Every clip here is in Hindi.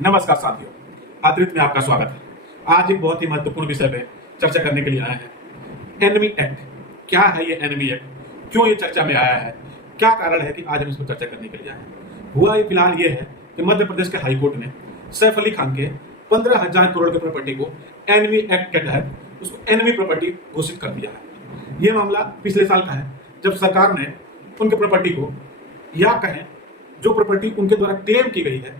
नमस्कार साथियों, आदृत में आपका स्वागत है। आज एक बहुत ही महत्वपूर्ण विषय पे चर्चा करने के लिए आए हैं। एनमी एक्ट क्या है? ये एनमी एक्ट क्यों ये चर्चा में आया है? क्या कारण है कि आज हम इसको चर्चा करने के लिए आए हैं? हुआ ये फिलहाल ये है कि मध्य प्रदेश के हाईकोर्ट ने सैफ अली खान के 15,000 करोड़ के प्रॉपर्टी को एनमी एक्ट के तहत उसको एनमी प्रॉपर्टी घोषित कर दिया है। ये मामला पिछले साल का है, जब सरकार ने उनके प्रॉपर्टी को, या कहें जो प्रॉपर्टी उनके द्वारा क्लेम की गई है,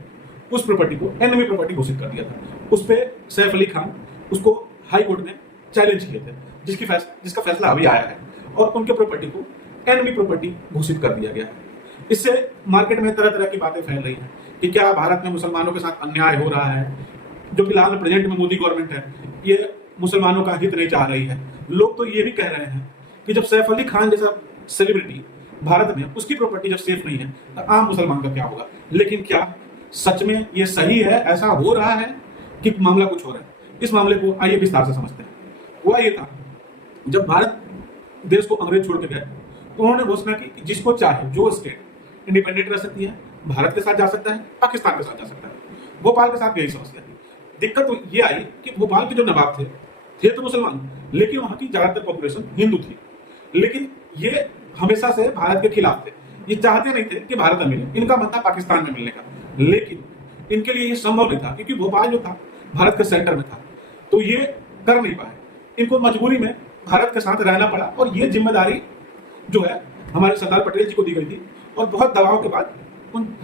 उस प्रॉपर्टी को एनमी प्रॉपर्टी घोषित कर दिया था। उस पे सैफ अली खान उसको हाई कोर्ट में चैलेंज किए थे, जिसका फैसला अभी आया है और उनके प्रॉपर्टी को एनमी प्रॉपर्टी घोषित कर दिया गया है। इससे मार्केट में तरह तरह की बातें फैल रही हैं कि क्या भारत में मुसलमानों के साथ अन्याय हो रहा है। जो फिलहाल प्रेजेंट में मोदी गवर्नमेंट है, ये मुसलमानों का हित नहीं चाह रही है। लोग तो ये भी कह रहे हैं कि जब सैफ अली खान जैसा सेलिब्रिटी भारत में, उसकी प्रॉपर्टी जब सेफ नहीं है तो आम मुसलमान का क्या होगा। लेकिन क्या सच में ये सही है? ऐसा हो रहा है कि मामला कुछ हो रहा है? इस मामले को आइए विस्तार से समझते हैं। हुआ ये था, जब भारत देश को अंग्रेज छोड़ के गए तो उन्होंने घोषणा की कि जिसको चाहे, जो स्टेट इंडिपेंडेंट रह सकती है, भारत के साथ जा सकता है, पाकिस्तान के साथ जा सकता है। भोपाल के साथ यही समस्या थी। दिक्कत तो ये आई कि भोपाल के जो नवाब थे तो मुसलमान, लेकिन वहां की ज्यादातर पॉपुलेशन हिंदू थी। लेकिन ये हमेशा से भारत के खिलाफ थे। ये चाहते नहीं थे कि भारत में मिले, इनका मन था पाकिस्तान में मिलने का। लेकिन इनके लिए ये संभव नहीं था, क्योंकि भोपाल जो था भारत के सेंटर में था, तो ये कर नहीं पाए। इनको मजबूरी में भारत के साथ रहना पड़ा और ये जिम्मेदारी जो है हमारे सरदार पटेल जी को दी गई थी। और बहुत दबाव के बाद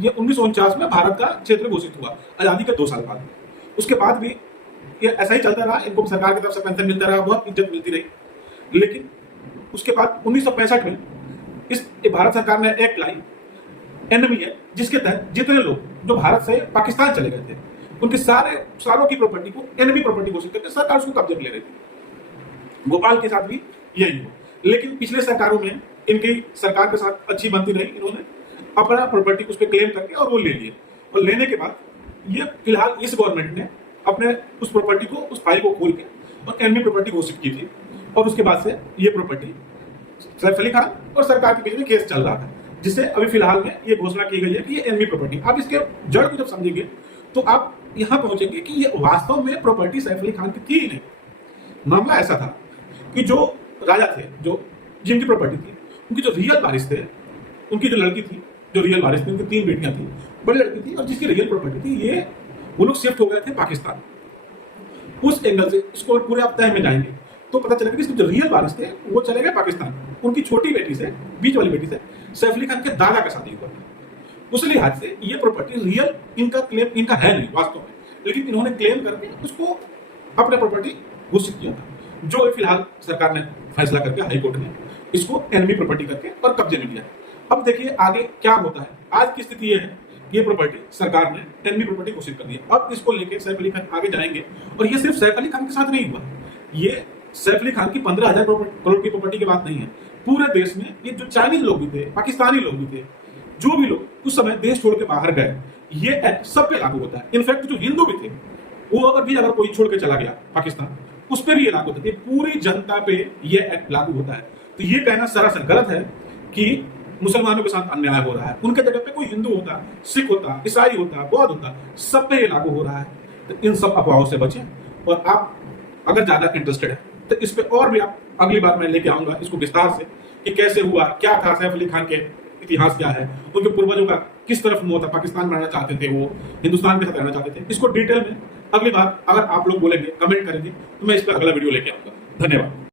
ये 1949 में भारत का क्षेत्र घोषित हुआ, आजादी के 2 साल बाद। उसके बाद भी ये ऐसा ही चलता रहा, इनको सरकार की तरफ से पेंशन मिलता रहा, बहुत इज्जत मिलती रही। लेकिन उसके बाद 1965 में इस भारत सरकार ने एक्ट लाई, एनमी है, जिसके तहत जितने लोग जो भारत से पाकिस्तान चले गए थे, उनके सारों की प्रॉपर्टी को एनमी प्रॉपर्टी घोषित करके सरकार उसको कब्जे में ले रही थी। भोपाल के साथ भी यही हुआ। लेकिन पिछले सरकारों में इनकी सरकार के साथ अच्छी बनती रही, इन्होंने अपना प्रॉपर्टी उस पर क्लेम करके और वो ले लिए। और लेने के बाद ये फिलहाल इस गवर्नमेंट ने अपने उस प्रॉपर्टी को, उस फाइल को खोल के और एनमी प्रॉपर्टी घोषित की थी। और उसके बाद से ये प्रॉपर्टी सैफ अली खान और सरकार के बीच में केस चल रहा था, जिससे अभी फिलहाल में ये घोषणा की गई है कि ये एनमी प्रॉपर्टी। आप इसके जड़ को जब समझेंगे तो आप यहां पहुंचेंगे कि ये वास्तव में प्रॉपर्टी सैफ अली खान की थी ही नहीं। मामला ऐसा था कि जो राजा थे, जो जिनकी प्रॉपर्टी थी, उनकी जो रियल वारिस थे, उनकी जो लड़की थी, जो रियल वारिस थी, उनकी 3 बेटियां थी, बड़ी लड़की थी, और जिसकी रियल प्रॉपर्टी थी, ये वो लोग शिफ्ट हो गए थे पाकिस्तान। उस एंगल से इसको पूरे आप तय में जाएंगे तो पता चलेगा कि इसके जो रियल वारिस थे वो चले गए पाकिस्तान। उनकी छोटी बेटी से, बीच वाली बेटी से सैफ अली खान के दादा का शादी हुआ था। उस लिहाज से ये प्रॉपर्टी रियल इनका क्लेम इनका है नहीं वास्तव में, लेकिन इन्होंने क्लेम करके उसको अपने प्रॉपर्टी घोषित किया था, जो फिलहाल सरकार ने फैसला करके हाईकोर्ट ने इसको एनमी प्रॉपर्टी करके और कब्जे में लिया। अब देखिए आगे क्या होता है। आज की स्थिति ये है, ये प्रॉपर्टी सरकार ने एनमी प्रॉपर्टी घोषित कर दी। अब इसको लेकर सैफ अली खान आगे जाएंगे। और ये सिर्फ सैफ अली खान के साथ नहीं हुआ, ये सैफ अली खान की 15,000 करोड़ की प्रॉपर्टी की बात नहीं है। पूरे देश में ये जो चाइनीज लोग भी थे, पाकिस्तानी लोग भी थे, जो भी लोग उस समय देश छोड़ के बाहर गए, ये एक्ट सब पे लागू होता है। इनफैक्ट जो हिंदू भी थे, वो अगर कोई छोड़ के चला गया पाकिस्तान, उस पर भी ये लागू होता है। पूरी जनता पे ये एक्ट लागू होता है। तो ये कहना सरासर गलत है कि मुसलमानों के साथ अन्याय हो रहा है। उनके जगह पे कोई हिंदू होता, सिख होता, ईसाई होता, बौद्ध होता, सब पे ये लागू हो रहा है। तो इन सब अफवाहों से बचें। और आप अगर ज्यादा इंटरेस्टेड है तो इस पे और भी आप अगली बार मैं लेके आऊंगा इसको विस्तार से, कि कैसे हुआ, क्या था, सैफ अली खान के इतिहास क्या है, उनके पूर्वजों का किस तरफ मुंह था, पाकिस्तान में रहना चाहते थे, वो हिंदुस्तान के साथ रहना चाहते थे। इसको डिटेल में अगली बार अगर आप लोग बोलेंगे, कमेंट करेंगे, तो मैं इस पर अगला वीडियो लेके आऊंगा। धन्यवाद।